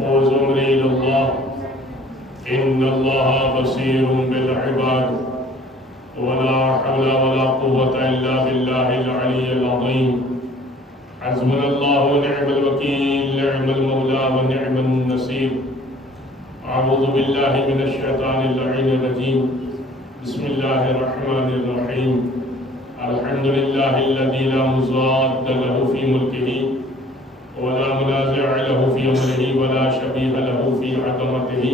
وزمر إلى الله إن الله بصير بالعباد ولا حول ولا قوة إلا بالله العلي العظيم حسبنا الله ونعم الوكيل نعم المولى ونعم النصير أعوذ بالله من الشيطان اللعين الرجيم بسم الله الرحمن الرحيم الحمد لله الذي لا مضاد له في ملكه ولا منازع له في أمره ولا شبيه له في عظمته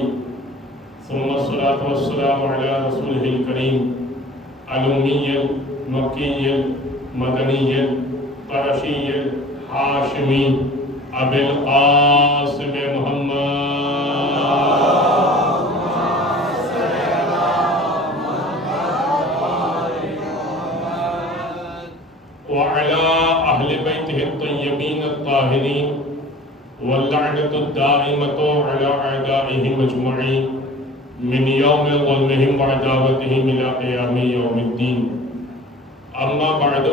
ثم الصلاة والسلام على رسوله الكريم الأمي المكي المدني القرشي الهاشمي أبي القاسم محمد وعلى أهل بيته الطيبين الطاهرين واللعنة الدائمة على أعدائهم أجمعين من يوم ظلمهم وعداوتهم إلى قيام يوم الدين أما بعد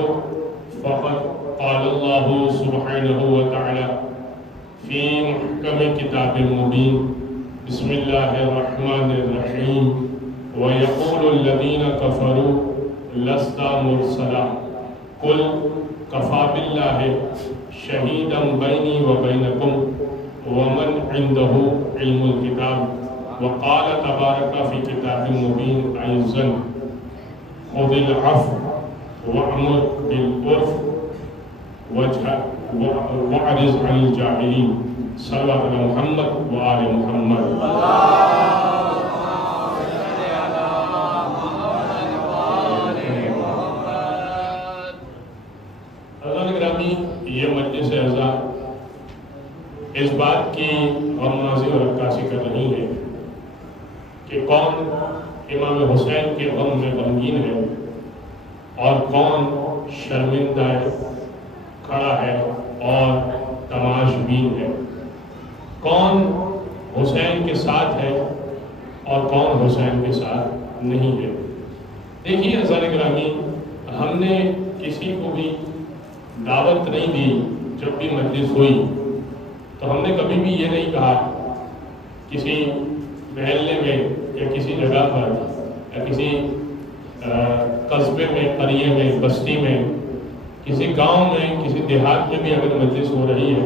فقد قال الله سبحانه وتعالى في محكم كتاب مبين بسم الله الرحمن الرحيم ويقول الذين كفروا لست مرسلا قل كفى بالله شهيدا بيني وبينكم ومن عنده علم الكتاب وقال تبارك في كتاب مبين أيضا خذ العفو وأمر بالعرف واعرض عن الجاهلين صلى على محمد وآل محمد یہ مجلس اعزا اس بات کی غمنازی اور عکاسی کر رہی ہے کہ کون امام حسین کے غم میں غمگین ہے اور کون شرمندہ کھڑا ہے اور تماش بین ہے، کون حسین کے ساتھ ہے اور کون حسین کے ساتھ نہیں ہے۔ دیکھیے عزیزان گرامی، ہم نے کسی کو بھی دعوت نہیں دی جب بھی مجلس ہوئی تو ہم نے کبھی بھی یہ نہیں کہا کسی محلے میں یا کسی جگہ پر یا کسی قصبے میں، قریے میں، بستی میں، کسی گاؤں میں، کسی دیہات میں بھی اگر مجلس ہو رہی ہے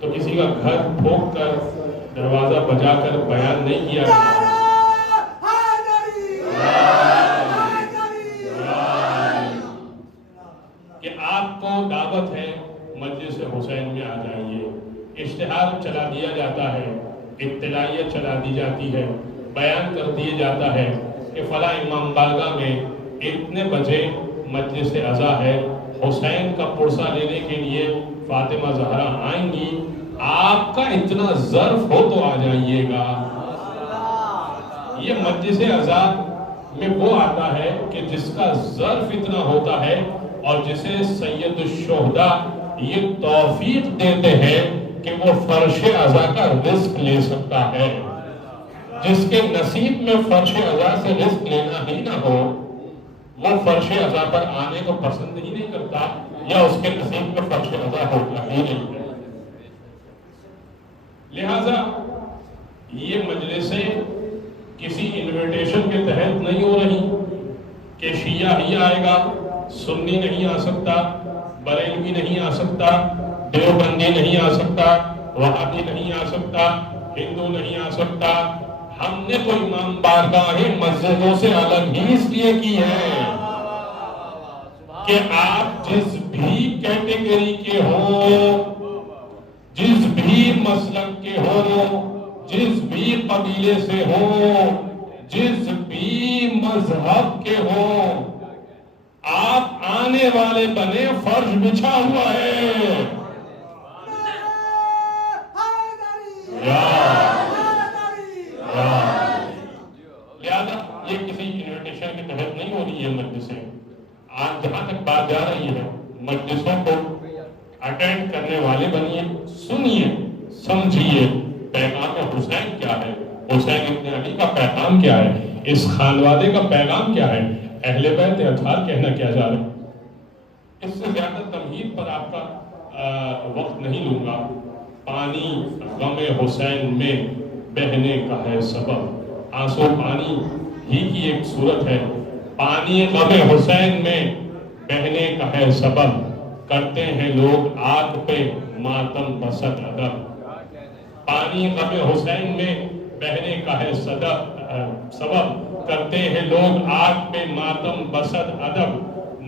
تو کسی کا گھر ٹھوک کر دروازہ بجا کر بیان نہیں کیا گیا کہ آپ کو دعوت ہے مجلس حسین میں آ جائیے۔ اشتہار چلا دیا جاتا ہے، اطلاعیت چلا دی جاتی ہے، بیان کر دیا جاتا ہے کہ فلاں امام بارگاہ میں اتنے بجے مجلس عزا ہے، حسین کا پرسہ لینے کے لیے فاطمہ زہرا آئیں گی، آپ کا اتنا ظرف ہو تو آ جائیے گا۔ یہ مجلس عزا میں وہ آتا ہے کہ جس کا ظرف اتنا ہوتا ہے اور جسے سید الشہداء یہ توفیق دیتے ہیں کہ وہ فرش عزا کا رزق لے سکتا ہے۔ جس کے نصیب میں فرش عزا سے رزق لینا ہی نہ ہو وہ فرش عزا پر آنے کو پسند ہی نہیں کرتا یا اس کے نصیب میں فرش عزا ہوتا ہی نہیں ہے۔ لہذا یہ مجلسیں کسی انویٹیشن کے تحت نہیں ہو رہی کہ شیعہ ہی آئے گا، سنی نہیں آ سکتا، بریلوی نہیں آ سکتا، دیوبندی نہیں آ سکتا، وہابی نہیں آ سکتا، ہندو نہیں آ سکتا۔ ہم نے تو امام بارگاہیں مسجدوں سے الگ ہی اس لیے کی ہے کہ آپ جس بھی کیٹیگری کے ہوں، جس بھی مسلک کے ہوں، جس بھی قبیلے سے ہوں، جس بھی مذہب کے ہوں، آپ آنے والے بنے، فرش بچھا ہوا ہے۔ لہذا یہ کسی انویٹیشن کے تحت نہیں ہو رہی ہے مجلسیں۔ آج جہاں تک بات جا رہی ہے، مجلسوں کو اٹینڈ کرنے والے بنیے، سنیے، سمجھیے پیغام حسین کیا ہے، حسین ابن علی کا پیغام کیا ہے، اس خانوادے کا پیغام کیا ہے، اہل بیت اطہار کہنا کیا جا رہا ہے۔ اس سے زیادہ تمہید پر آپ کا وقت نہیں لوں گا۔ پانی غم حسین میں بہنے کا ہے سبب. آنسو پانی ہی کی ایک صورت ہے. پانی غم حسین میں بہنے کا ہے سبب، کرتے ہیں لوگ آگ پہ ماتم بصد ادب. پانی غم حسین میں بہنے کا ہے سبب، کرتے ہیں لوگ آگ پہ ماتم بصد ادب.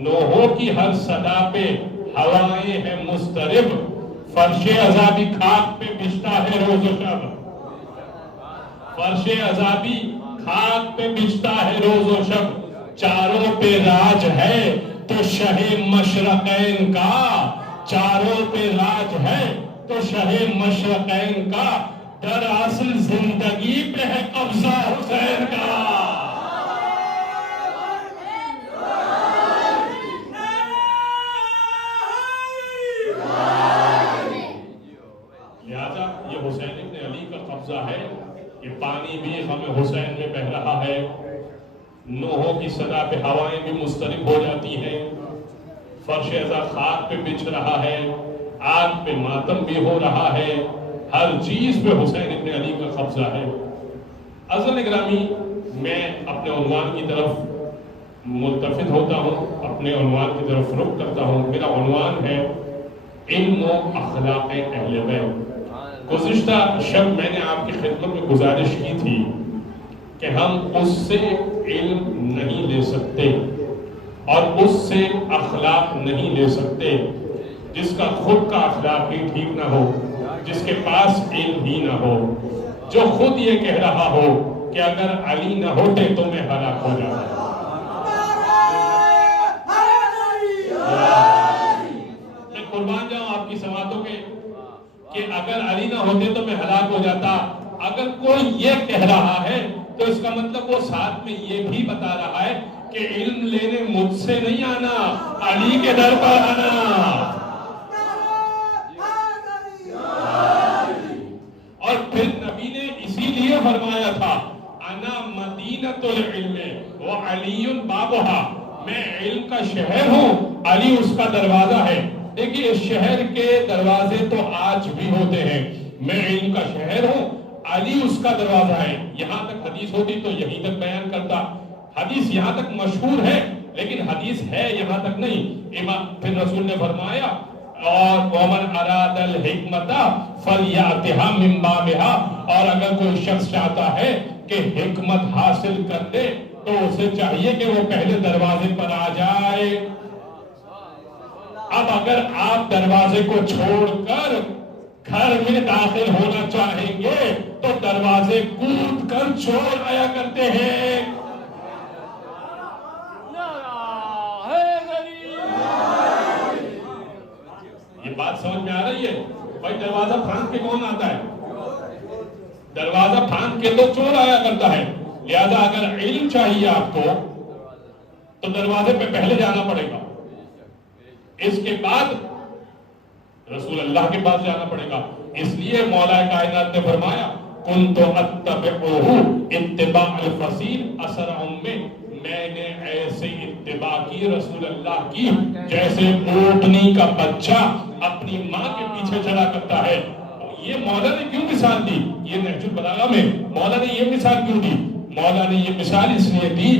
نوحوں کی ہر صدا پہ ہوائیں ہیں مضطرب، فرش عذابی خاک پہ بچھتا ہے روز و شب. فرش عذابی خاک پہ بچھتا ہے روز و شب. چاروں پہ راج ہے تو شہ مشرقین کا، چاروں پہ راج ہے تو شہ مشرقین کا. دراصل زندگی پہ ہے قبضہ حسین کا. لہذا یہ حسین ابن علی کا قبضہ ہے. یہ پانی بھی غم حسین میں بہہ رہا ہے. نوحوں کی صدا پہ ہوائیں بھی مضطرب ہو جاتی ہیں. فرش عزا خاک پہ بچھ رہا ہے، آگ پہ ماتم بھی ہو رہا ہے. ہر چیز پہ حسین ابن علی کا قبضہ ہے. عزیزان گرامی، میں اپنے عنوان کی طرف ملتفت ہوتا ہوں، اپنے عنوان کی طرف رخ کرتا ہوں. میرا عنوان ہے علم و اخلاق اہل بیت. گزشتہ شب میں نے آپ کی خدمت میں گزارش کی تھی کہ ہم اس سے علم نہیں لے سکتے اور اس سے اخلاق نہیں لے سکتے جس کا خود کا اخلاق ہی ٹھیک نہ ہو، جس کے پاس علم ہی نہ ہو، جو خود یہ کہہ رہا ہو کہ اگر علی نہ ہوتے تو میں ہلاک ہو جاتا. میں قربان جاؤں آپ کی سماعتوں کے کہ اگر علی نہ ہوتے تو میں ہلاک ہو جاتا. اگر کوئی یہ کہہ رہا ہے تو اس کا مطلب وہ ساتھ میں یہ بھی بتا رہا ہے کہ علم لینے مجھ سے نہیں آنا، علی کے در پر آنا. اور پھر نبی نے اسی لیے فرمایا تھا انا مدینۃ العلم وعلی بابھا، میں علم کا شہر ہوں، علی اس کا دروازہ ہے. دیکھیے اس شہر کے دروازے تو آج بھی ہوتے ہیں. میں علم کا شہر ہوں، علی اس کا دروازہ ہے. یہاں تک حدیث ہوتی تو یہیں تک بیان کرتا. حدیث یہاں تک مشہور ہے لیکن حدیث ہے یہاں تک نہیں. پھر رسول نے فرمایا اور وَمَنْ أَرَادَ الْحِكْمَةَ فَلْيَأْتِهَا مِنْ بَابِهَا، اور اگر کوئی شخص چاہتا ہے کہ حکمت حاصل کر لے تو اسے چاہیے کہ وہ پہلے دروازے پر آ جائے. اب اگر آپ دروازے کو چھوڑ کر گھر میں داخل ہونا چاہیں گے تو دروازے کود کر چھوڑ آیا کرتے ہیں. یہ بات سمجھ میں آ رہی ہے؟ بھائی دروازہ پھاند کے کون آتا ہے؟ دروازہ پھاند کے تو چور آیا کرتا ہے. لہذا اگر علم چاہیے آپ کو تو دروازے پہ پہلے جانا پڑے گا، اس کے بعد رسول اللہ کے پاس جانا پڑے گا. اس لیے مولا کائنات نے فرمایا کنت اتبعہ اتباع الفصیل اسرع من، میں نے ایسے اتباع کی رسول اللہ کی جیسے اونٹنی کا بچہ اپنی ماں کے پیچھے چلا کرتا ہے. یہ مولا نے کیوں مثال دی؟ یہ نہج البلاغہ میں مولا نے یہ مثال کیوں دی؟ مولا نے یہ مثال اس لیے دی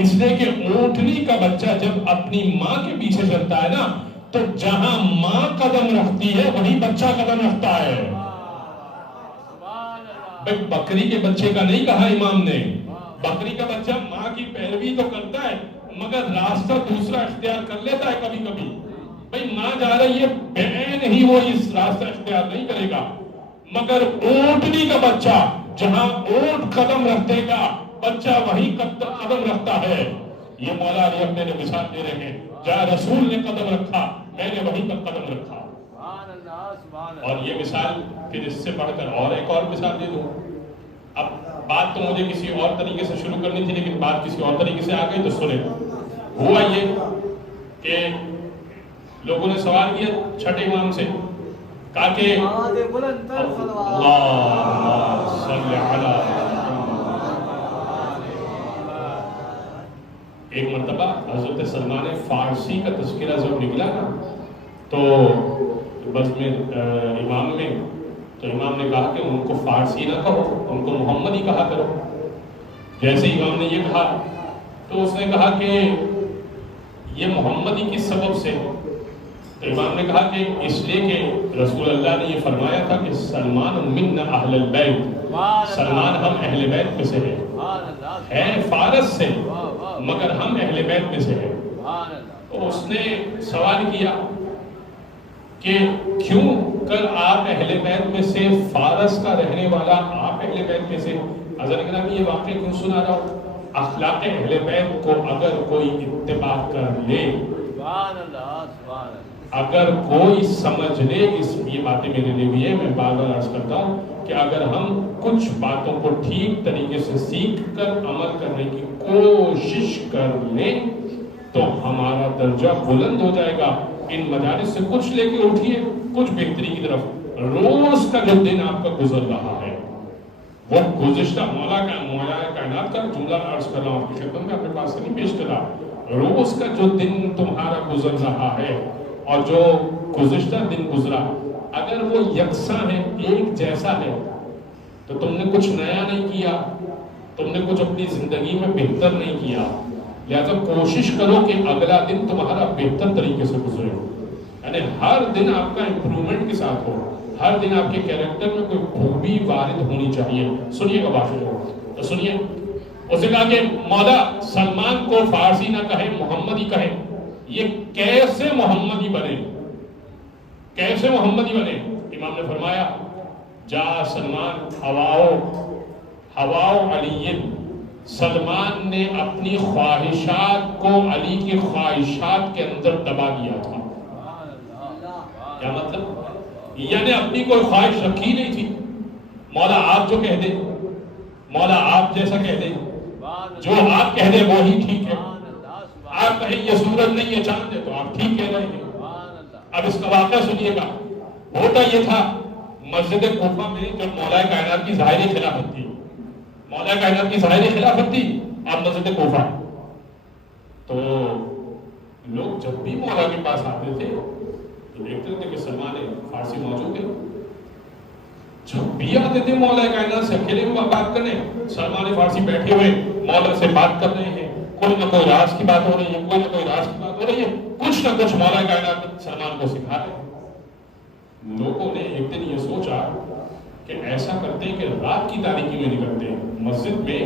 اس لیے کہ اونٹنی کا بچہ جب اپنی ماں کے پیچھے چلتا ہے نا تو جہاں ماں قدم رکھتی ہے وہیں بچہ قدم رکھتا ہے. بکری کے بچے کا نہیں کہا امام نے. بکری کا بچہ ماں کی پیروی تو کرتا ہے مگر راستہ دوسرا اختیار کر لیتا ہے کبھی کبھی. بھئی ماں جا رہی ہے بہن ہی وہ اس راستہ اختیار نہیں کرے گا، مگر اونٹنی کا بچہ جہاں اونٹ قدم رکھتے گا بچہ وہیں قدم رکھتا ہے. یہ مولا علی اپنے نے مثال دے رہے ہیں جہاں رسول نے قدم رکھا میں نے وہیں پر قدم رکھا. اور یہ مثال پھر اس سے پڑھ کر اور ایک اور مثال دے دوں. اب بات تو مجھے کسی اور طریقے سے شروع کرنی تھی لیکن بات کسی اور طریقے سے آ گئی تو سنیں. ہوا یہ کہ لوگوں نے سوال کیا چھٹے امام سے، کہا کہ ایک مرتبہ حضرت سلمان فارسی کا تذکرہ جب نکلا نا تو بس میں امام میں تو امام نے کہا کہ ان کو فارسی نہ کہو، ان کو محمدی کہا کرو۔ جیسے امام نے یہ کہا تو اس نے کہا کہ یہ محمدی کس سبب سے؟ تو امام نے کہا کہ اس لیے کہ رسول اللہ نے یہ فرمایا تھا کہ سلمان منا اہل البیت، سلمان ہم اہل بیت میں سے ہے فارس سے مگر ہم اہل بیت میں سے ہیں۔ تو اس نے سوال کیا کہ کیوں کر آپ اہل بیت میں سے، فارس کا رہنے والا آپ اہل بیت میں سے؟ حضرت گرامی یہ واقعہ کیوں سنا رہا ہوں؟ اخلاق اہل بیت کو اگر کوئی اتباع کر لے، اگر کوئی سمجھ لے، یہ باتیں میرے لیے بھی ہے، میں بار بار عرض کرتا ہوں کہ اگر ہم کچھ باتوں کو ٹھیک طریقے سے سیکھ کر عمل کرنے کی کوشش کر لیں تو ہمارا درجہ بلند ہو جائے گا۔ ان مجالس سے کچھ لے کے اٹھیے، کچھ بہتری کی طرف۔ روز کا جو دن آپ کا گزر رہا ہے وہ گزشتہ مولا کائنات کا جملہ عرض کر رہا ہوں آپ کی خدمت میں، اپنے پاس سے نہیں پیش کر رہا۔ روز کا جو دن تمہارا گزر رہا ہے اور جو گزشتہ دن گزرا، اگر وہ یکساں ہے، ایک جیسا ہے، تو تم نے کچھ نیا نہیں کیا، تم نے کچھ اپنی زندگی میں بہتر نہیں کیا۔ لہذا کوشش کرو کہ اگلا دن تمہارا بہتر طریقے سے گزرے، یعنی ہر دن آپ کا امپرومنٹ کے ساتھ ہو، ہر دن آپ کے کیریکٹر میں کوئی خوبی وارد ہونی چاہیے۔ سنیے گا بات تو سنیے، اس نے کہا کہ مولا سلمان کو فارسی نہ کہیں، محمدی کہیں۔ یہ کیسے محمدی بنے؟ کیسے محمدی بنے؟ امام نے فرمایا جا سلمان ہواؤ علی، سلمان نے اپنی خواہشات کو علی کی خواہشات کے اندر دبا دیا تھا۔ کیا مطلب؟ یعنی اپنی کوئی خواہش رکھی نہیں تھی، مولا آپ جو کہہ دے، مولا آپ جیسا کہہ دے، جو آپ کہہ دے وہی ٹھیک ہے۔ آپ کہیں یہ سورج نہیں ہے چاند ہے تو آپ ٹھیک کہہ رہے ہیں۔ اب اس کا واقعہ سنیے گا۔ ہوتا یہ تھا مسجد کوفہ میں جب مولا کائنات کی ظاہری خلافت تھی، مولا کائنات کی ظاہری خلافت تھی، اب مسجد کوفہ، تو لوگ جب بھی مولا کے پاس آتے تھے تو دیکھتے تھے کہ سلمان فارسی موجود ہے۔ جب بھی آتے تھے مولا کائنات سے اکیلے میں بات کرنے، سلمان فارسی بیٹھے ہوئے مولا سے بات کر رہے ہیں، کوئی نہ کوئی راز کی بات ہو رہی ہے، کوئی نہ کوئی راز کی بات ہو رہی ہے، کچھ نہ کچھ مولا کائنات سلمان کو سکھا رہے ہیں۔ لوگوں نے ایک دن یہ سوچا کہ ایسا کرتے ہیں کہ رات کی تاریکی میں نکلتے ہیں، مسجد میں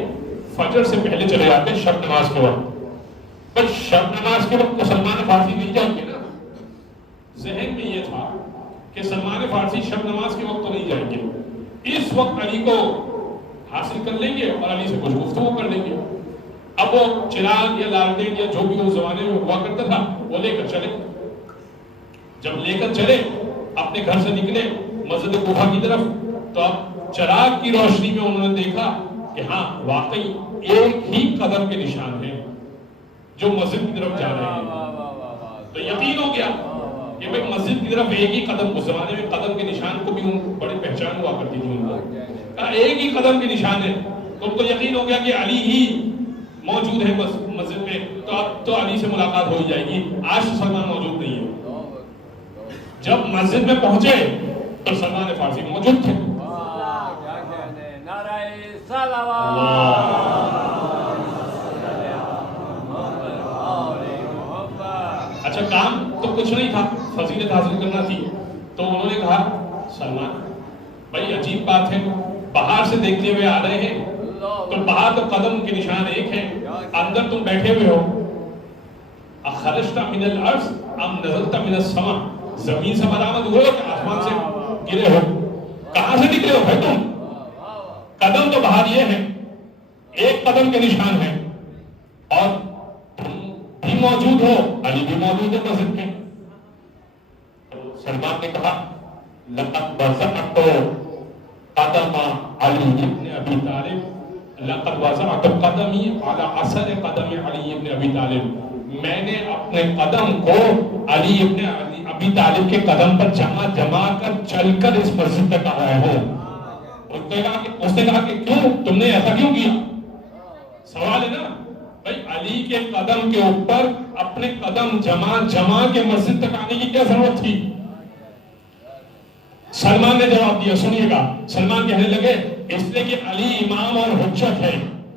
فجر سے پہلے چلے جاتے ہیں شب نماز کے وقت، پر شب نماز کے وقت تو سلمان فارسی نہیں جائیں گے نا۔ ذہن میں یہ تھا کہ سلمان فارسی شب نماز کے وقت تو نہیں جائیں گے، اس وقت علی کو حاصل کر لیں گے اور علی سے کچھ گفتگو کر لیں گے۔ اب وہ چراغ یا لالٹین یا جو بھی اس زمانے میں ہوا کرتا تھا وہ لے کر چلے۔ جب لے کر چلے، اپنے گھر سے نکلے مسجد کوفہ کی طرف، تو اب چراغ کی روشنی میں انہوں نے دیکھا کہ ہاں واقعی ایک ہی قدم کے نشان ہیں جو مسجد کی طرف جا رہے ہیں۔ تو یقین ہو گیا کہ بھئی مسجد کی طرف ایک ہی قدم، اس زمانے میں قدم کے نشان کو بھی بڑی پہچان ہوا کرتی تھی ان کو، کہا ایک ہی قدم کے نشان ہے، تو ان کو یقین ہو گیا کہ علی ہی موجود ہے مسجد میں، تو اب تو علی سے ملاقات ہو جائے گی، آج سلمان موجود نہیں ہے۔ جب مسجد میں پہنچے تو سلمان فارسی موجود تھے۔ اچھا کام تو کچھ نہیں تھا، فضیلت حاصل کرنا تھی، تو انہوں نے کہا سلمان بھائی عجیب بات ہے، باہر سے دیکھتے ہوئے آ رہے ہیں تو باہر تو قدم کے نشان ایک ہے، اندر تم بیٹھے ہوئے ہو، اخرجت من الارض ام نزلت من السماء، زمین سے برآمد ہوئے کہ آسمان سے گرے ہو؟ کہاں سے نکلے ہو بھائی تم؟ قدم تو باہر یہ ہے، ایک قدم کے نشان ہے، اور تم بھی موجود ہو، علی بھی موجود ہے مسجد میں۔ سلمان نے کہا لقد وضعت قدم علی ابن ابی طالب، لقد وضعت قدمی علی اثر قدم علی ابن ابی طالب، میں نے اپنے قدم کو علی ابن ابی طالب کے قدم پر جما کر چل کر اس مسجد تک آیا ہوں۔ اس نے کہا کہ کیوں تم نے ایسا کیوں کیا؟ سوال ہے نا بھائی، علی کے قدم کے اوپر اپنے قدم جما کے مسجد تک آنے کی کیا ضرورت تھی؟ سلمان نے جواب دیا، سنیے گا، سلمان کہنے لگے اس لیے کہ علی امام اور حجت ہے،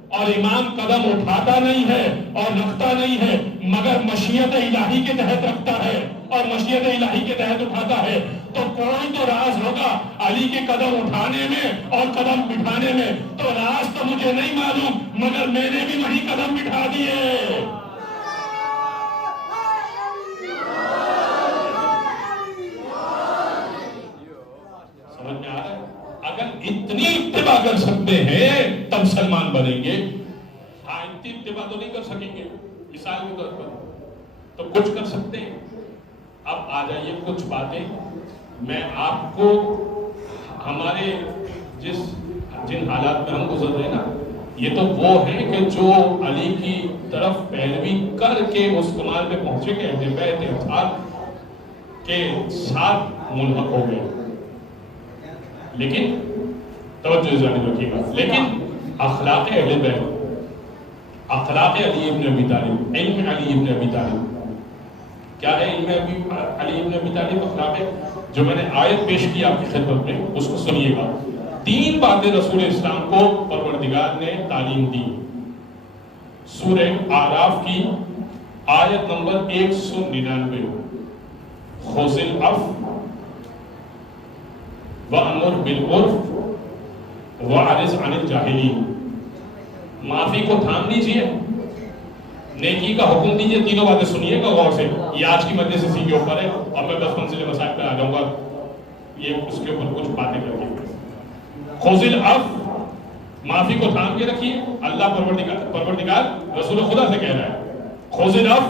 اور امام قدم اٹھاتا نہیں ہے اور رکھتا نہیں ہے مگر مشیت الہی کے تحت رکھتا ہے اور مشیت الہی کے تحت اٹھاتا ہے۔ تو کوئی تو راز ہوگا علی کے قدم اٹھانے میں اور قدم بٹھانے میں، تو راز تو مجھے نہیں معلوم مگر میں نے بھی وہی قدم بٹھا دیے۔ سمجھ میں آ رہا ہے؟ اگر اتنی اتباع کر سکتے ہیں تب سلمان بنیں گے، ہاں اتنی اتباع تو نہیں کر سکیں گے مثال کے طور پر، تو کچھ کر سکتے ہیں۔ اب آ جائیے کچھ باتیں میں آپ کو ہمارے جن حالات میں ہم گزر رہے ہیں نا، یہ تو وہ ہیں کہ جو علی کی طرف پیروی کر کے اس کمال پہ پہنچے کہ اہل بیت اطہار کے ساتھ ملحق ہو گئے۔ لیکن توجہ جانب رکھیے گا، لیکن اخلاق اہل بیت، اخلاق علی ابن ابی طالب، علم علی ابن ابی طالب کیا ہے؟ علم علی ابن ابی طالب اخلاق ہے جو میں نے آیت پیش کی آپ کی خدمت میں، اس کو سنیے گا۔ 3 باتیں رسول اسلام کو پروردگار نے تعلیم دی۔ سورہ اعراف کی آیت نمبر 199، خذ العفو وَأَمُرْ بِالْعُرْفِ وَأَعْرِضْ عَنِ الْجَاهِلِينَ، معافی کو تھام لیجئے، نیکی کا حکم دیجئے۔ تینوں باتیں سنیے گا غور سے، یہ آج کی مجلس اسی کے اوپر ہے اور میں بس منزل مسائل پہ آ جاؤں گا یہ اس کے اوپر کچھ باتیں کر کے۔ خذ العفو، معافی کو تھام کے رکھیے، اللہ پروردگار رسول خدا سے کہہ رہا ہے خذ العفو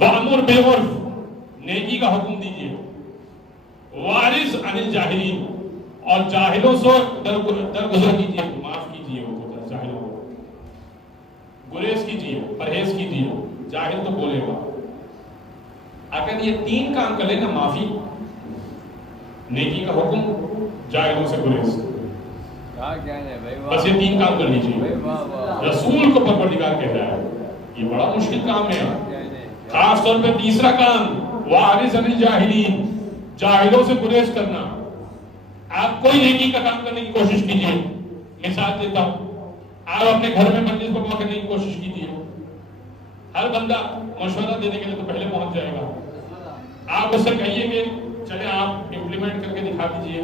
وَأَمُرْ بِالْعُرْفِ، نیکی کا حکم دیجئے، وَأَعْرِضْ عَنِ الْجَاهِلِينَ، اور جاہلوں سے درگزر کیجئے، معاف کیجئے ان کو، جاہلوں کو گریز کیجئے، پرہیز کیجئے۔ جاہل تو بولے گا، اگر یہ 3 کام کر لے نا، معافی، نیکی کا حکم، جاہلوں سے گریز، بس یہ 3 کام کر لیجئے، رسول کو پروردگار کہہ رہا ہے یہ بڑا مشکل کام ہے، خاص طور پہ تیسرا کام وَأَعْرِضْ عَنِ الْجَاهِلِينَ، جاہلوں سے گریز کرنا۔ آپ کوئی نیکی کا کام کرنے کی کوشش کیجئے، مثال دیتا ہوں، آپ اپنے گھر میں مجلس پکوا کرنے کی کوشش کیجئے، ہر بندہ مشورہ دینے کے لیے تو پہلے پہنچ جائے گا، آپ اس سے کہیے کہ چلے آپ امپلیمنٹ کر کے دکھا دیجئے،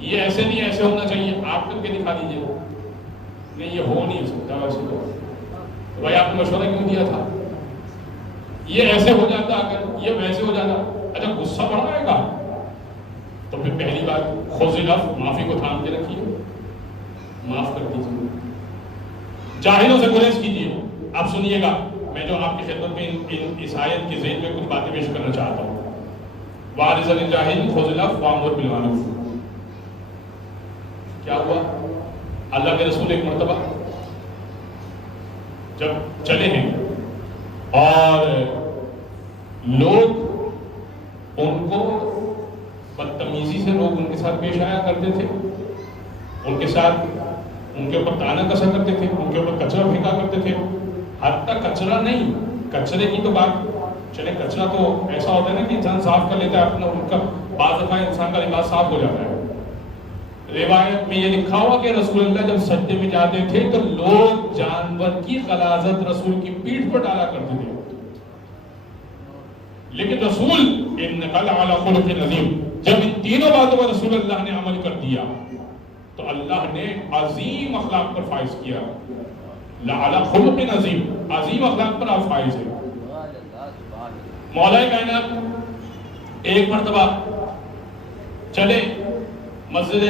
یہ ایسے نہیں ایسے ہونا چاہیے، آپ کر کے دکھا دیجئے، نہیں یہ ہو نہیں سکتا ویسے تو بھائی آپ نے مشورہ کیوں دیا تھا، یہ ایسے ہو جاتا، اگر یہ ویسے ہو جاتا، اچھا غصہ بڑھ جائے گا، تو پھر پہلی بات خذ العفو، معافی کو تھام کے رکھیے، معاف کر دیجیے، جاہلوں سے گریز کیجیے۔ آپ سنیے گا، میں جو آپ کی خدمت میں اس آیت کے ذیل میں کچھ باتیں پیش کرنا چاہتا ہوں۔ وَأَعْرِضْ عَنِ الْجَاهِلِينَ خُذِ الْعَفْوَ وَأْمُرْ بِالْمَعْرُوفِ، کیا ہوا؟ اللہ کے رسول ایک مرتبہ جب چلے ہیں اور لوگ ان کو بدتمیزی سے لوگ ان کے ساتھ پیش آیا کرتے تھے، ان کے ساتھ ان کے اوپر تانا کسا کرتے تھے، ان کے اوپر کچرا پھینکا کرتے تھے، حتیٰ کچرا نہیں، کچرے کی تو بات چلے، کچرا تو ایسا ہوتا ہے نا کہ انسان صاف کر لیتا ہے اپنا، ان کا بعض دفعہ انسان کا لباس صاف ہو جاتا ہے۔ روایت میں یہ لکھا ہوا کہ رسول اللہ جب سجدے میں جاتے تھے تو لوگ جانور کی غلاظت رسول کی پیٹھ پر ڈالا کرتے تھے، لیکن رسول انک لعلی خلق عظیم، جب ان تینوں باتوں پر رسول اللہ نے عمل کر دیا تو اللہ نے عظیم اخلاق پر فائز کیا، لعلی خلق عظیم، عظیم اخلاق پر آپ فائز ہیں۔ مولا کائنات ایک مرتبہ چلے، مسجد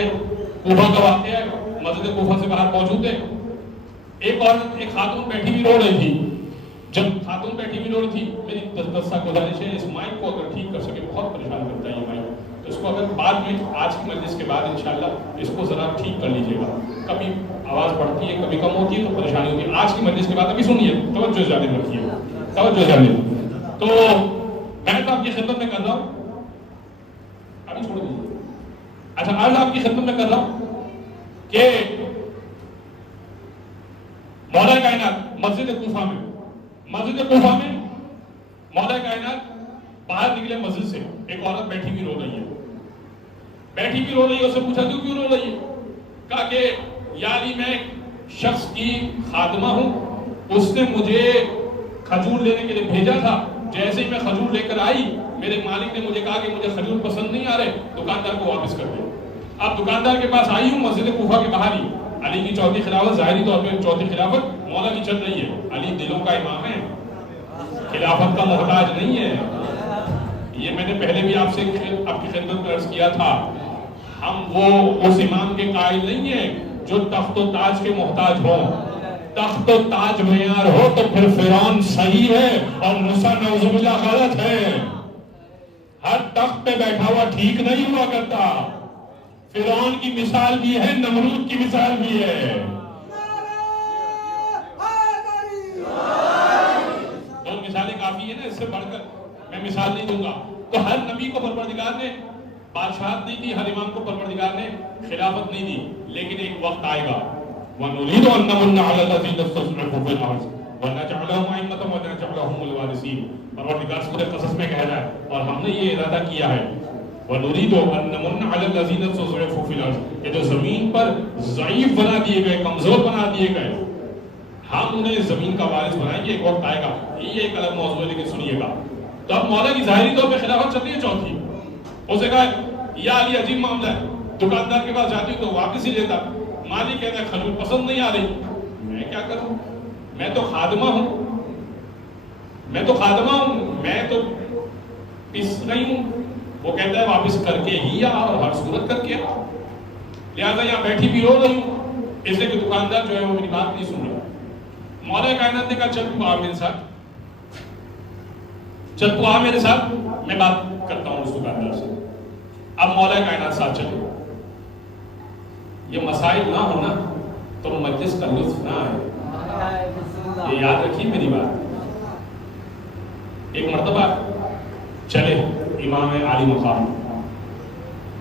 کوفہ کا واقعہ ہے، مسجد کوفہ سے باہر موجود ہے، ایک خاتون بیٹھی ہوئی رو رہی تھی۔ جب خاتون بیٹھی ہوئی رو رہی تھی، میری دستہ گزارش ہے اس مائک کو اگر ٹھیک کر سکے، بہت پریشان کرتا ہے یہ مائک، تو اس کو اگر بعد میں آج کی مجلس کے بعد انشاءاللہ اس کو ذرا ٹھیک کر لیجیے گا، کبھی آواز بڑھتی ہے کبھی کم ہوتی ہے تو پریشانی ہوتی ہے۔ آج کی مجلس کے بعد ابھی سنیے، توجہ جانب رکھیے، توجہ جانب۔ تو میں تو آپ کی خدمت میں کر رہا ہوں، ابھی چھوڑ دیجیے، اچھا آج آپ کی خدمت میں کر رہا ہوں کہ مولا کائنات مسجد کوفہ میں مولا کائنات باہر نکلے مسجد سے، ایک عورت بیٹھی بھی رو رہی ہے، بیٹھی بھی رو رہی ہے. اس سے پوچھا کیوں رو رہی ہے؟ کہا کہ یا علی میں ایک شخص کی خادمہ ہوں، اس نے مجھے کھجور لینے کے لیے بھیجا تھا. جیسے ہی میں کھجور لے کر آئی، میرے مالک نے مجھے کہا کہ مجھے کھجور پسند نہیں آ رہے، دکاندار کو واپس کر دے. اب دکاندار کے پاس آئی ہوں مسجد کوفہ کے باہر ہی. علی کی چوتھی خلافت، ظاہری طور پہ چوتھی خلافت مولا کی چل رہی ہے. علی دلوں کا امام ہے، خلافت کا محتاج نہیں ہے. یہ میں نے پہلے بھی آپ کی خدمت میں عرض کیا تھا، ہم وہ اس امام کے قائل نہیں ہیں جو تخت و تاج کے محتاج ہوں. تخت و تاج معیار ہو تو پھر فرعون صحیح ہے اور موسیٰ نعوذ باللہ غلط ہے. ہر تخت پہ بیٹھا ہوا ٹھیک نہیں ہوا کرتا. فرعون کی مثال بھی ہے، نمرود کی مثال بھی ہے. دو مثالیں کافی ہیں نا، اس سے بڑھ کر میں مثال نہیں دوں گا. تو ہر نبی کو پروردگار نے بادشاہت نہیں دی، ہر امام کو پروردگار نے خلافت نہیں دی. لیکن ایک وقت آئے گا وَنُرِيدُ أَن نَّمُنَّ عَلَى الَّذِينَ اسْتُضْعِفُوا فِي الْأَرْضِ وَنَجْعَلَهُمْ أَئِمَّةً وَنَجْعَلَهُمُ الْوَارِثِينَ. پروردگار سورہ قصص میں کہہ رہا ہے اور ہم نے یہ ارادہ کیا ہے وَنُرِيدُ أَن نَّمُنَّ عَلَى الَّذِينَ اسْتُضْعِفُوا فِي الْأَرْضِ، کہ جو زمین پر ضعیف بنا دیے گئے، کمزور بنا دیے گئے، ہم انہیں زمین کا وارث بنائیں گے. ایک وقت آئے گا، یہ ایک الگ موضوع ہے لیکن سنیے گا. تو اب مولا کی ظاہری طور پہ خلافت چل رہی ہے چوتھی. اسے کہا یا علی عجیب معاملہ ہے، دکاندار کے پاس جاتی ہوں تو واپس ہی لیتا، مالک کہتا ہے کھجور پسند نہیں آ رہی، میں کیا کروں؟ میں تو خادمہ ہوں، میں تو پس نہیں ہوں. وہ کہتا ہے واپس کر کے ہی آ، اور ہر صورت کر کے آ. لہٰذا یہاں بیٹھی بھی رو رہی ہوں، اس لیے کہ دکاندار جو ہے وہ میری بات نہیں سن رہا. مولا کائنات نے کہا چل تو آ میرے ساتھ، چل تو آ میرے ساتھ، میں بات کرتا ہوں اس دکاندار سے. اب مولا کائنات ساتھ چلے. یہ مسائل نہ ہونا تو مجلس کا لطف نہ آئے، یہ یاد رکھیے میری بات. ایک مرتبہ چلے امام عالی مقام.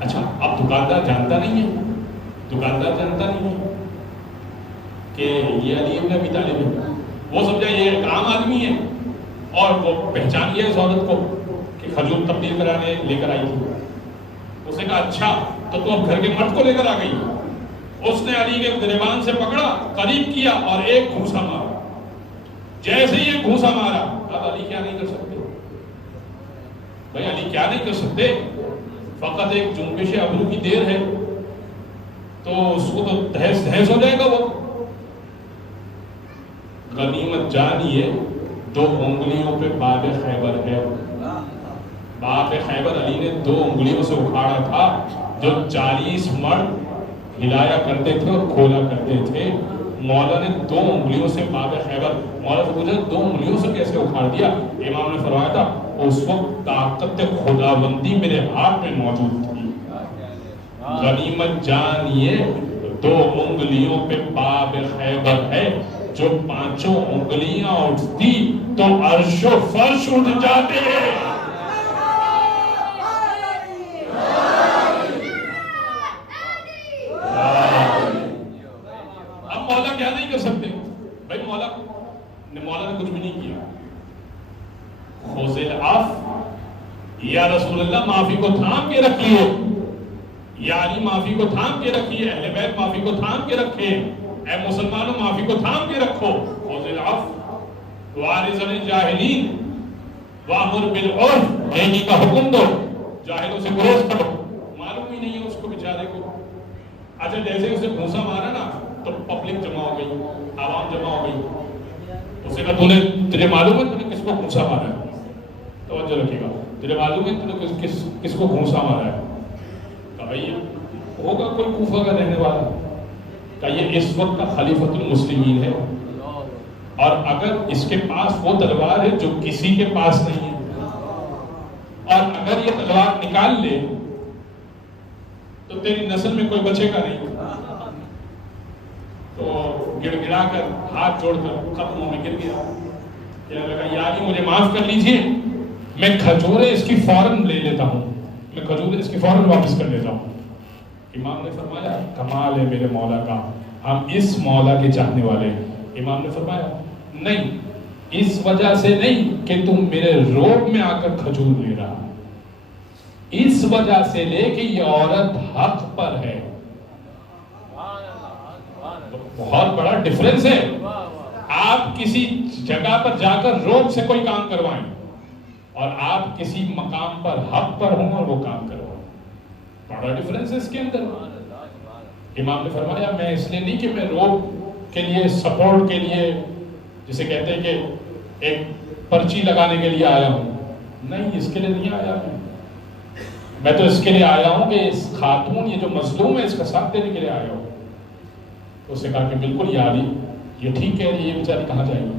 اچھا اب دکاندار جانتا نہیں ہے کہ یہ علی ابن ابی طالب ہے. وہ سمجھا یہ ایک عام آدمی ہے اور وہ پہچان لیا اس عورت کو کہ کھجور تبدیل کرانے لے کر آئی تھی. اس نے کہا اچھا تو اب گھر کے مرد کو لے کر آ گئی. اس نے علی کے گریبان سے پکڑا، قریب کیا اور ایک گھوسا مارا. جیسے ہی ایک گھوسا مارا، اب علی کیا نہیں کر سکتے؟ بھائی علی کیا نہیں کر سکتے؟ فقط ایک جنبش ابرو کی دیر ہے تو اس کو تو تہس ہو جائے گا. وہ غنیمت جانیے 2 انگلیوں پہ باب خیبر ہے. باب خیبر علی نے 2 انگلیوں سے اکھاڑا تھا، جو 40 مرد ہلایا کرتے تھے اور کھولا کرتے تھے. مولا نے 2 انگلیوں سے باب خیبر، مولا سے پوچھا 2 انگلیوں سے کیسے اکھاڑ دیا؟ امام نے فرمایا تھا اس وقت طاقت خداوندی میرے ہاتھ میں موجود تھی. غنیمت جانیے 2 انگلیوں پہ باب خیبر ہے، جو 5 انگلیاں اٹھتی تو عرش و فرش اٹھ جاتے ہیں. اب مولا کیا نہیں کر سکتے؟ بھائی مولا نے کچھ بھی نہیں کیا. خذ العفو یا رسول اللہ، معافی کو تھام کے رکھیے. یا علی معافی کو تھام کے رکھیے، اہل بیت معافی کو تھام کے رکھیں. اے مسلمانوں معافی کو تھام کے رکھو. خذ العفو وارض عن الجاہلین وامر بالعرف، نیکی کا حکم دو، جاہلوں سے گریز کرو. معلوم ہی نہیں ہے اس کو بیچارے کو. اچھا جیسے اسے گھوسا مارا نا تو پبلک جمع ہو گئی، عوام جمع ہو گئی. اسے کہا تجھے معلوم ہے تو نے کس کو گھوسا مارا ہے؟ توجہ رکھیے گا. تجھے معلوم ہے تو نے کس کو گھوسا مارا ہے؟ کہا بھائی ہوگا کوئی کوفہ کا رہنے والا. کہ یہ اس وقت کا خلیفۃ المسلمین ہے، اور اگر اس کے پاس وہ تلوار ہے جو کسی کے پاس نہیں ہے، اور اگر یہ تلوار نکال لے تو تیری نسل میں کوئی بچے گا نہیں. تو گڑ گڑا کر ہاتھ جوڑ کر قدموں میں گر گیا. کہنے لگا یا علی مجھے معاف کر لیجئے، میں کھجوریں اس کی فوراً لے لیتا ہوں، میں کھجوریں اس کی فوراً واپس کر لیتا ہوں. امام نے فرمایا کمال ہے میرے مولا کا، ہم اس مولا کے چاہنے والے ہیں. امام نے فرمایا نہیں، اس وجہ سے نہیں کہ تم میرے روب میں آ کر کھجور لے رہا، اس وجہ سے لے کہ یہ عورت حق پر ہے۔ بہت بڑا ڈفرنس ہے۔ آپ کسی جگہ پر جا کر روب سے کوئی کام کروائیں اور آپ کسی مقام پر حق پر ہوں اور وہ کام کروائیں، بڑا ڈفرنس ہے اس کے اندر۔ امام نے فرمایا میں اس لیے نہیں کہ میں روب کے لیے سپورٹ کے لیے، جسے کہتے ہیں کہ ایک پرچی لگانے کے لیے آیا ہوں، نہیں، اس کے لیے نہیں آیا میں تو اس کے لیے آیا ہوں کہ اس خاتون یہ جو مظلوم ہے اس کا ساتھ دینے کے لیے آیا ہوں۔ تو اس نے کہا کہ بالکل یا علی، یہ ٹھیک ہے، یہ بیچاری کہاں جائے گی؟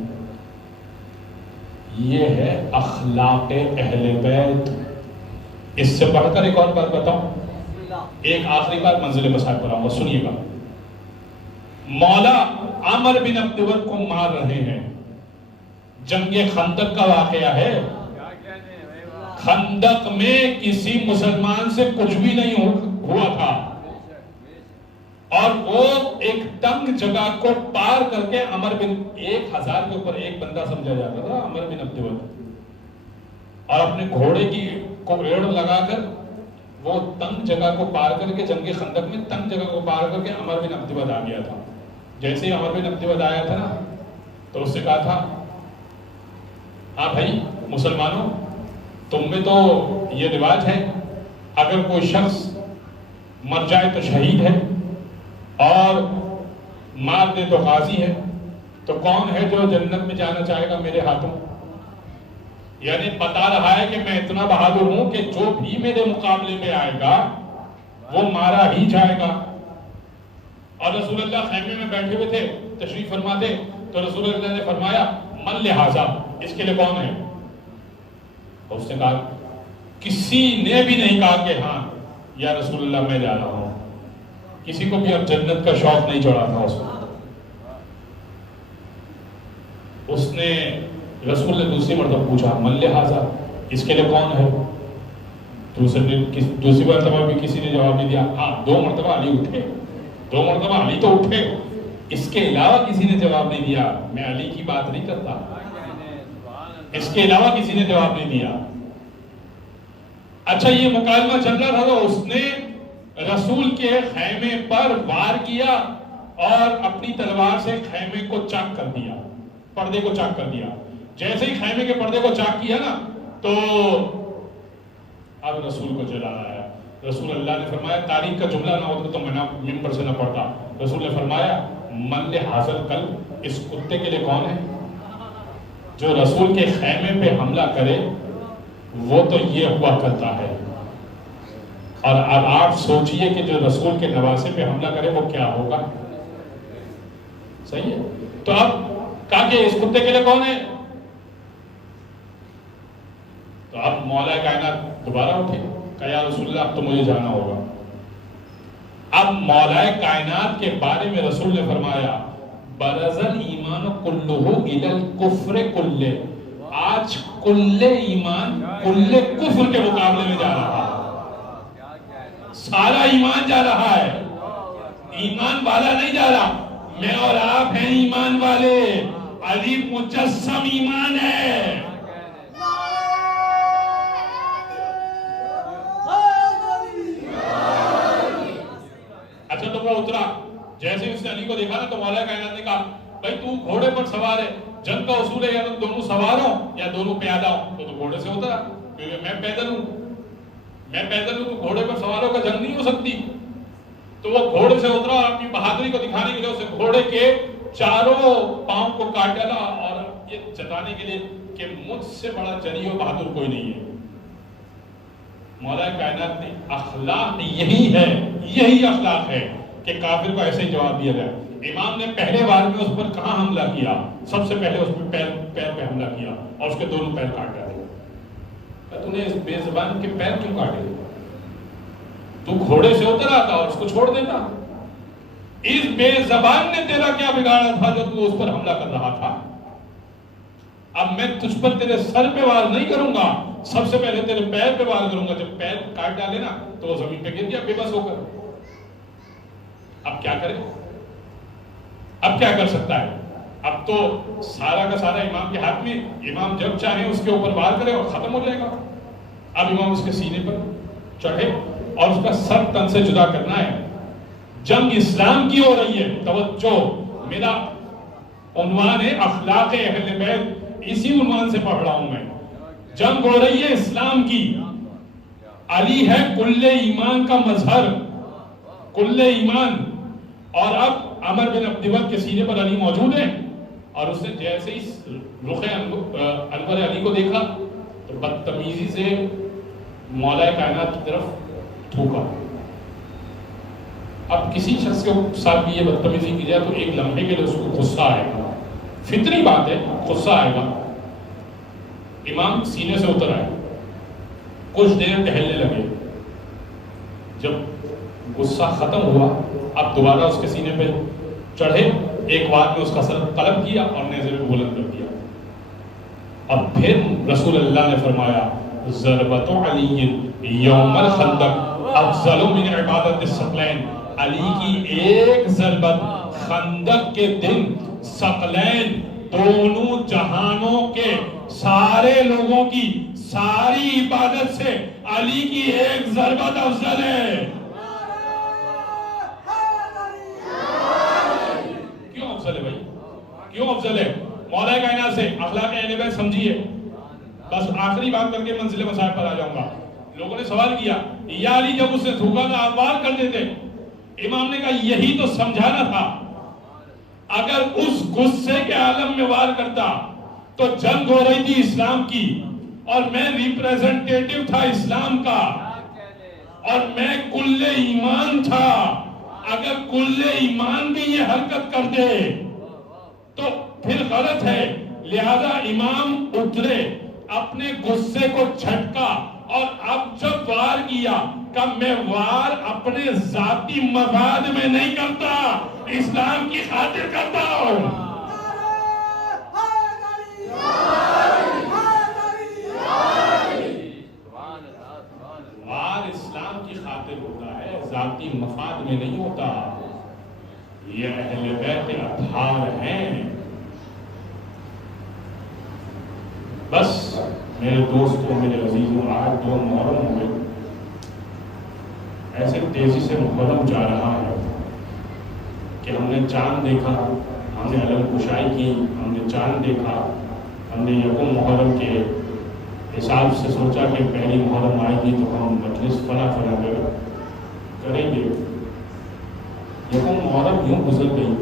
یہ ہے اخلاق اہل بیت۔ اس سے بڑھ کر ایک اور بات بتاؤں، ایک آخری بات منزل مسائل پر آؤں گا، سنیے گا۔ مولا عامر بن عبد ود کو مار رہے ہیں، جنگ خندق کا واقعہ ہے۔ خندق میں کسی مسلمان سے کچھ بھی نہیں ہوا تھا، اور وہ ایک تنگ جگہ کو پار کر کے عمر بن 1000 کے اوپر ایک بندہ سمجھا جاتا تھا عمر بن عبد ود، اور اپنے گھوڑے کی کو ایڑ لگا کر وہ تنگ جگہ کو پار کر کے، جنگ خندق میں تنگ جگہ کو پار کر کے عمر بن عبد ود آ گیا تھا۔ جیسے ہی عمر بن عبد ود آیا تھا نا، تو اس سے کہا تھا ہاں بھائی مسلمانوں، تم میں تو یہ رواج ہے اگر کوئی شخص مر جائے تو شہید ہے اور مار دے تو غازی ہے، تو کون ہے جو جنت میں جانا چاہے گا میرے ہاتھوں؟ یعنی بتا رہا ہے کہ میں اتنا بہادر ہوں کہ جو بھی میرے مقابلے میں آئے گا وہ مارا ہی جائے گا۔ اور رسول اللہ خیمے میں بیٹھے ہوئے تھے، تشریف فرما تھے، تو رسول اللہ نے فرمایا من لہذا، اس کے لیے کون ہے؟ تو اس نے کہا، کسی نے بھی نہیں کہا کہ ہاں یا رسول اللہ میں جا رہا ہوں، کسی کو بھی اب جنت کا شوق نہیں چڑھا تھا اس نے رسول نے دوسری مرتبہ پوچھا من لہذا، اس کے لیے کون ہے؟ دوسری مرتبہ بھی کسی نے جواب نہیں دیا۔ ہاں 2 مرتبہ علی اٹھے، 2 مرتبہ علی تو اٹھے، اس کے علاوہ کسی نے جواب نہیں دیا۔ میں علی کی بات نہیں کرتا، اس کے علاوہ کسی نے جواب نہیں دیا۔ اچھا یہ مکالمہ چل رہا تھا تو اس نے رسول کے خیمے پر وار کیا اور اپنی تلوار سے خیمے کو چاک کر دیا، پردے کو چاک کر دیا۔ جیسے ہی خیمے کے پردے کو چاک کیا نا، تو اب رسول کو جلانا آیا۔ رسول اللہ نے فرمایا تاریخ کا جملہ نہ ہوتا تو میں ممبر سے نہ پڑھتا۔ رسول نے فرمایا من لحاظل قلب، اس کتے کے لیے کون ہے جو رسول کے خیمے پہ حملہ کرے؟ وہ تو یہ ہوا کرتا ہے۔ اور اب آپ سوچئے کہ جو رسول کے نواسے پہ حملہ کرے وہ کیا ہوگا؟ صحیح ہے؟ تو اب کہا کہ اس کتے کے لیے کون ہے؟ تو اب مولا کائنات دوبارہ اٹھے، کہا یا رسول اللہ اب تو مجھے جانا ہوگا۔ اب مولا کائنات کے بارے میں رسول نے فرمایا برز الایمان کلہ الی الکفر کلہ، آج کل ایمان کل کفر کے مقابلے میں جا رہا ہے، سارا ایمان جا رہا ہے، ایمان والا نہیں جا رہا۔ میں اور آپ ہیں ایمان والے، علی مجسم ایمان ہے۔ اچھا تو وہ اترا، جیسے اس نے علی کو دیکھا نا تو مولا کائنات نے کہا بھائی تو گھوڑے پر سوار ہے، جنگ کا اصول ہے یا تو دونوں سوار ہوں یا دونوں پیادہ ہوں۔ تو گھوڑے سے اترا کیونکہ میں پیدل ہوں، تو گھوڑے پر سواروں کا جنگ نہیں ہو سکتی۔ تو وہ گھوڑے سے اترا اور اپنی بہادری کو دکھانے کے لیے اسے گھوڑے کے چاروں پاؤں کو کاٹ ڈالا اور یہ جتانے کے لیے کہ مجھ سے بڑا جری و بہادر کوئی نہیں ہے۔ مولا کائنات نے اخلاق یہی ہے، یہی اخلاق ہے کہ کافر کو ایسے ہی جواب دیا گیا۔ امام نے پہلے بار میں اس پر کہاں حملہ کیا؟ سب سے پہلے اس پر پیر پہ حملہ کیا اور اس کے دونوں پیر کاٹ ڈالے۔ تو نے اس بے زبان کے پیر کیوں کاٹے؟ تو گھوڑے سے اتر آتا اور اس کو چھوڑ دیتا۔ اس بے زبان نے تیرا کیا بگاڑا تھا جو تو اس پر حملہ کر رہا تھا؟ اب میں تجھ پر تیرے سر پہ وار نہیں کروں گا، سب سے پہلے تیرے پیر پہ وار کروں گا۔ جب پیر کاٹ ڈالے نا تو وہ زمین پہ گر گیا بے بس ہو کر۔ اب کیا کرے؟ اب کیا کر سکتا ہے؟ اب تو سارا کا سارا امام کے ہاتھ میں، امام جب چاہے اس کے اوپر وار کرے اور ختم ہو جائے گا. اب امام اس کے سینے پر چڑھے اور اس کا سر تن سے جدا کرنا ہے. جنگ اسلام کی ہو رہی ہے. توجہ، میرا عنوان ہے اخلاق اہل بیت، اسی عنوان سے پڑھ رہا ہوں میں. جنگ ہو رہی ہے اسلام کی. علی ہے کل ایمان کا مظہر، کل ایمان. اور اب عمر بن عبد الود کے سینے پر علی موجود ہے، اور اس نے جیسے ہی رخ انور علی کو دیکھا تو بدتمیزی سے مولا کائنات کی طرف تھوکا. اب کسی شخص کے ساتھ بھی یہ بدتمیزی کی جائے تو ایک لمحے کے لیے اس کو غصہ آئے گا، فطری بات ہے، غصہ آئے گا. امام سینے سے اتر آئے، کچھ دیر ٹہلنے لگے. جب غصہ ختم ہوا اب دوبارہ اس کے سینے پہ چڑھے، ایک بار میں اس کا سر قلب کیا اور نیزے کو بلند کر دیا. اب پھر رسول اللہ نے فرمایا ضربت علی یوم الخندق افضل من عبادت الثقلین. علی کی ایک ضربت خندق کے دن ثقلین، دونوں جہانوں کے سارے لوگوں کی ساری عبادت سے علی کی ایک ضربت افضل ہے. کیوں افضل ہے بھائی؟ کیوں افضل ہے؟ مولا کائنات سے اخلاق اہل بیت سمجھیے. بس آخری بات کر کے منزل مسائل پر آ جاؤں گا. لوگوں نے سوال کیا یا علی جب اسے تھوکا تو آپ وار کر دیتے. امام نے کہا یہی تو سمجھانا تھا. اگر اس غصے کے عالم میں وار کرتا تو جنگ ہو رہی تھی اسلام کی، اور میں ریپریزنٹیٹیو تھا اسلام کا، اور میں کل ایمان تھا. اگر کل ایمان بھی یہ حرکت کر دے تو پھر غلط ہے. لہذا امام اترے، اپنے غصے کو جھٹکا، اور اب جب وار کیا کہ میں وار اپنے ذاتی مفاد میں نہیں کرتا، اسلام کی خاطر کرتا ہوں. وار اسلام کی خاطر ہوتا ہے، ذاتی مفاد میں نہیں ہوتا. یہ اہل بیت اطہار ہیں. بس میرے دوستوں، میرے عزیزوں، آج 2 محرم ہوئے. ایسے تیزی سے محرم جا رہا ہے کہ ہم نے چاند دیکھا، ہم نے علم کشائی کی، ہم نے چاند دیکھا، ہم نے یکم محرم کے حساب سے سوچا کہ پہلی محرم آئے گی تو ہم مجلس فلاں کریں گے. یکم محرم یوں گزر گئی،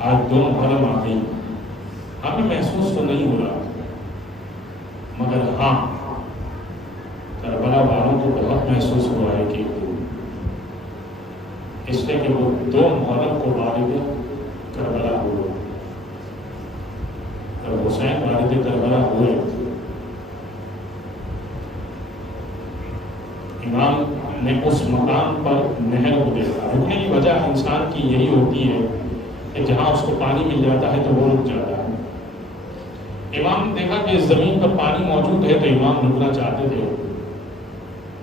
آج 2 محرم آ گئی. ہمیں محسوس تو نہیں ہو رہا، مگر ہاں کربلا والوں کو بہت محسوس ہوا ہے کہ اس لیے کہ وہ 2 محرم کو والد کربلا ہوئے. جب حسین والد کربلا ہوئے، امام نے اس مقام پر نہر کو دیکھا. رکنے کی وجہ انسان کی یہی ہوتی ہے کہ جہاں اس کو پانی مل جاتا ہے تو وہ رک جاتا ہے. امام نے دیکھا کہ اس زمین پر پانی موجود ہے تو امام رکنا چاہتے تھے،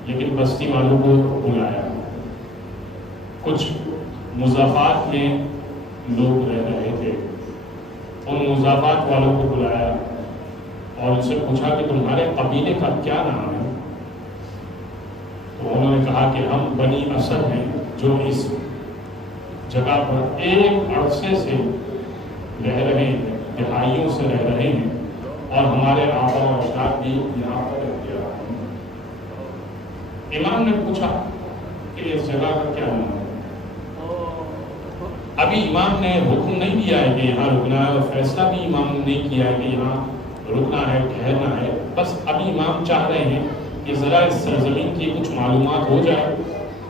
لیکن بستی والوں کو بلایا. کچھ مضافات میں لوگ رہ رہے تھے، ان مضافات والوں کو بلایا اور ان سے پوچھا کہ تمہارے قبیلے کا کیا نام ہے؟ تو انہوں نے کہا کہ ہم بنی اسد ہیں، جو اس جگہ پر ایک عرصے سے رہ رہے ہیں، دہائیوں سے رہ رہے ہیں، اور ہمارے آبا و اجداد بھی یہاں پر رہتے ہیں. امام نے پوچھا کہ اس جگہ کا کیا نام ہے؟ ابھی امام نے حکم نہیں دیا ہے کہ یہاں رکنا ہے، اور فیصلہ بھی امام نے نہیں کیا ہے کہ یہاں رکنا ہے، ٹھہرنا ہے. بس ابھی امام چاہ رہے ہیں کہ ذرا اس سرزمین کی کچھ معلومات ہو جائے.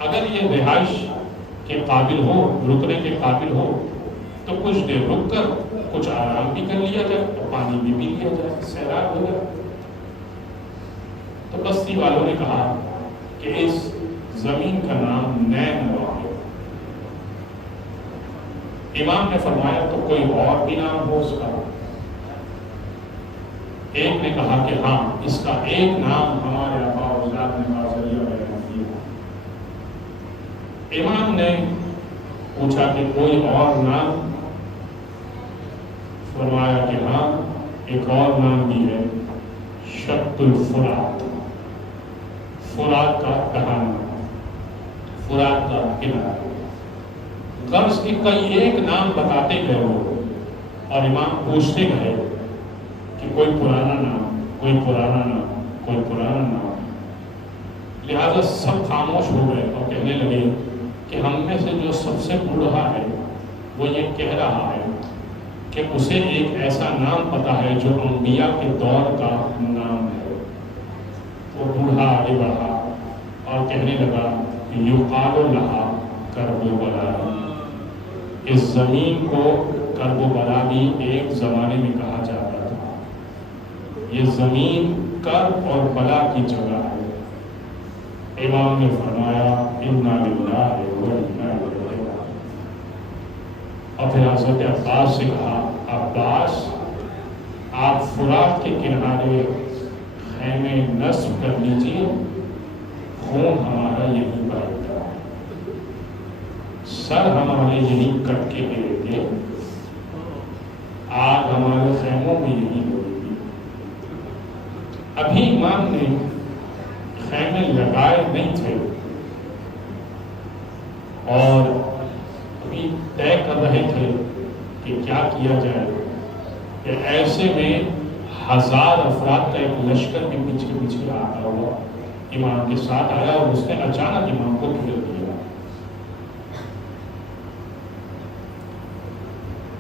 اگر یہ رہائش کے قابل ہو، رکنے کے قابل ہو، تو کچھ دیر رک کر کچھ آرام بھی کر لیا جائے، پانی بھی پی لیا جائے، سیراب ہو جائے. تو بستی والوں نے کہا کہ اس زمین کا نام نین ہے. امام نے فرمایا تو کوئی اور بھی نام ہو اس کا؟ ایک نے کہا کہ ہاں، اس کا ایک نام ہمارے آبا و اجداد نے بازریہ بیان کیا. امام نے پوچھا کہ کوئی اور نام؟ فرمایا کہ ہاں ایک اور نام بھی ہے، شق الفرات، فرات کا دہانہ، فرات کا کنارہ۔ غرض کی کئی ایک نام بتاتے گئے وہ، اور امام پوچھتے گئے کہ کوئی پرانا نام، کوئی پرانا نام، کوئی پرانا نام۔ لہذا سب خاموش ہو گئے اور کہنے لگے کہ ہم میں سے جو سب سے بوڑھا ہے وہ یہ کہہ رہا ہے کہ اسے ایک ایسا نام پتا ہے جو انبیاء کے دور کا نام ہے۔ وہ بوڑھا آگے بڑھا اور کہنے لگا یقال لہا کرب و بلا، اس زمین کو کرب و بلا بھی ایک زمانے میں کہا جاتا تھا۔ یہ زمین کرب اور بلا کی جگہ ہے۔ امام نے فرمایا انا للہ و انا الیہ راجعون، اور پھر حضرت عباس سے کہا عباس آپ فرات کے کنارے خیمے نصب کر لیجیے، خون ہمارا یہی بہے گا، سر ہمارے یہی کٹ کے گرے گے، آگ ہمارے خیموں میں یہی ہوگی۔ ابھی امام نے خیمے لگائے نہیں تھے اور ابھی طے کر رہے تھے کہ کیا کیا جائے، کہ ایسے میں 1000 افراد کا ایک لشکر بھی پیچھے پیچھے آتا ہوا امام کے ساتھ آیا اور اس نے اچانک امام کو گھیر دیا۔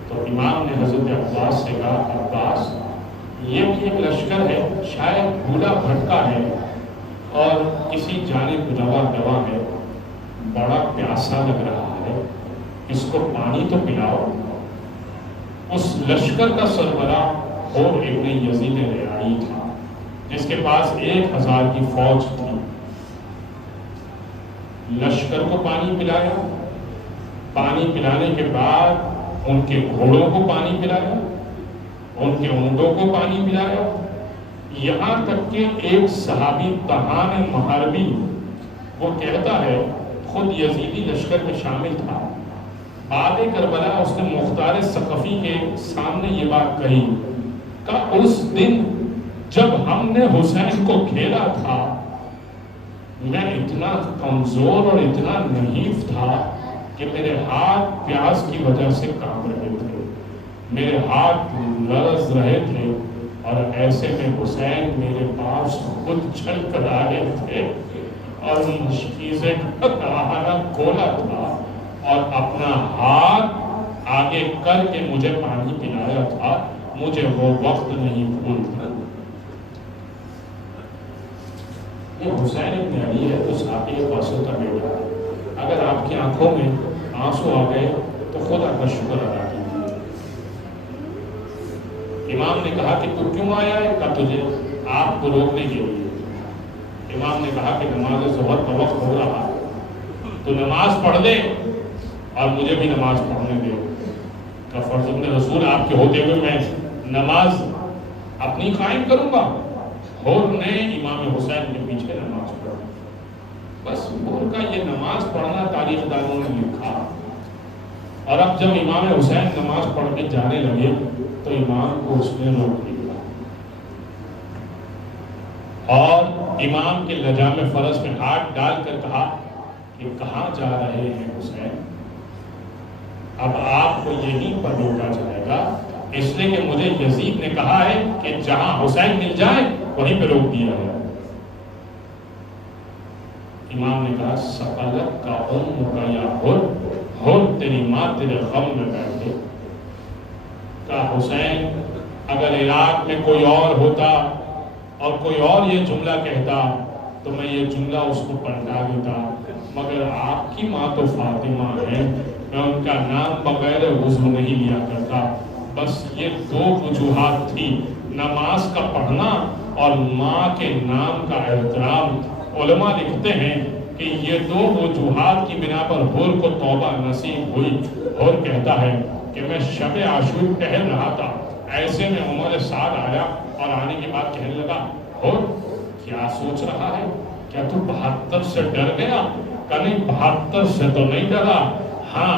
تو امام نے حضرت عباس سے کہا عباس یہ بھی ایک لشکر ہے، شاید بھولا بھٹکا ہے اور کسی جانب روا ہے، بڑا پیاسا لگ رہا ہے، اس کو پانی تو پلاؤ۔ اس لشکر کا سربراہ اور ابن یزید ریائی تھا جس کے پاس 1000 کی فوج تھی۔ لشکر کو پانی پلایا، پانی پلانے کے بعد ان کے گھوڑوں کو پانی پلایا، ان کے اونٹوں کو پانی پلایا، یہاں تک کہ ایک صحابی طحان محاربی وہ کہتا ہے خود یزیدی لشکر میں شامل تھا، بعد کربلا اس نے مختار ثقفی کے سامنے یہ بات کہی کہ اس دن جب ہم نے حسین کو گھیرا تھا میں اتنا کمزور اور اتنا نحیف تھا کہ میرے ہاتھ پیاس کی وجہ سے کانپ رہے تھے، میرے ہاتھ لرز رہے تھے، اور ایسے میں حسین میرے پاس خود چل کر آئے تھے اور مشکیزیں کہانا کھولا تھا اور اپنا ہاتھ آگے کر کے مجھے پانی پلایا تھا، مجھے وہ وقت نہیں بھولتا۔ یہ حسین ابن علی ہے تو ساقی قاسم کا بیٹا ہے، اگر آپ کی آنکھوں میں آنسو آ گئے تو خدا کا شکر ادا کیجیے۔ امام نے کہا کہ تو کیوں آیا ہے؟ کہ تجھے آپ کو روکنے کے لیے۔ امام نے کہا کہ نماز ظہر کا وقت ہو رہا ہے تو نماز پڑھ دے اور مجھے بھی نماز پڑھنے دے۔ کہ فرض ابن رسول آپ کے ہوتے ہوئے میں نماز اپنی قائم کروں گا؟ ہور نے امام حسین کے پیچھے نماز پڑھا۔ بس ہور کا یہ نماز پڑھنا تاریخ دانوں نے لکھا، اور اب جب امام حسین نماز پڑھ کے جانے لگے تو امام کو اس نے روک دیا اور امام کے لجام فرض میں ہاتھ ڈال کر کہا کہ کہاں جا رہے ہیں حسین؟ اب آپ کو یہیں پر روکا جائے گا، اس لیے کہ مجھے یزید نے کہا ہے کہ جہاں حسین مل جائے وہیں پہ روک دیا ہے۔ امام نے کہا سقلت کا ام کا یا ہر تیری ماں تیرے غم میں بیٹھے۔ کہا حسین اگر عراق میں کوئی اور ہوتا اور کوئی اور یہ جملہ کہتا تو میں یہ جملہ اس کو پلٹا دیتا، مگر آپ کی ماں تو فاطمہ ہے، میں ان کا نام بغیر وضو نہیں لیا کرتا۔ بس یہ 2 وجوہات تھی، نماز کا پڑھنا اور ماں کے نام کا احترام۔ علماء لکھتے ہیں کہ یہ 2 وجوہات کی بنا پر حور کو توبہ نصیب ہوئی۔ حور کہتا ہے کہ میں شب عاشور ٹہل رہا تھا، ایسے میں عمر سعد آیا اور آنے کے بعد کہنے لگا حور کیا سوچ رہا ہے؟ کیا تو 72 سے ڈر گیا؟ کہ نہیں 72 سے تو نہیں ڈرا، ہاں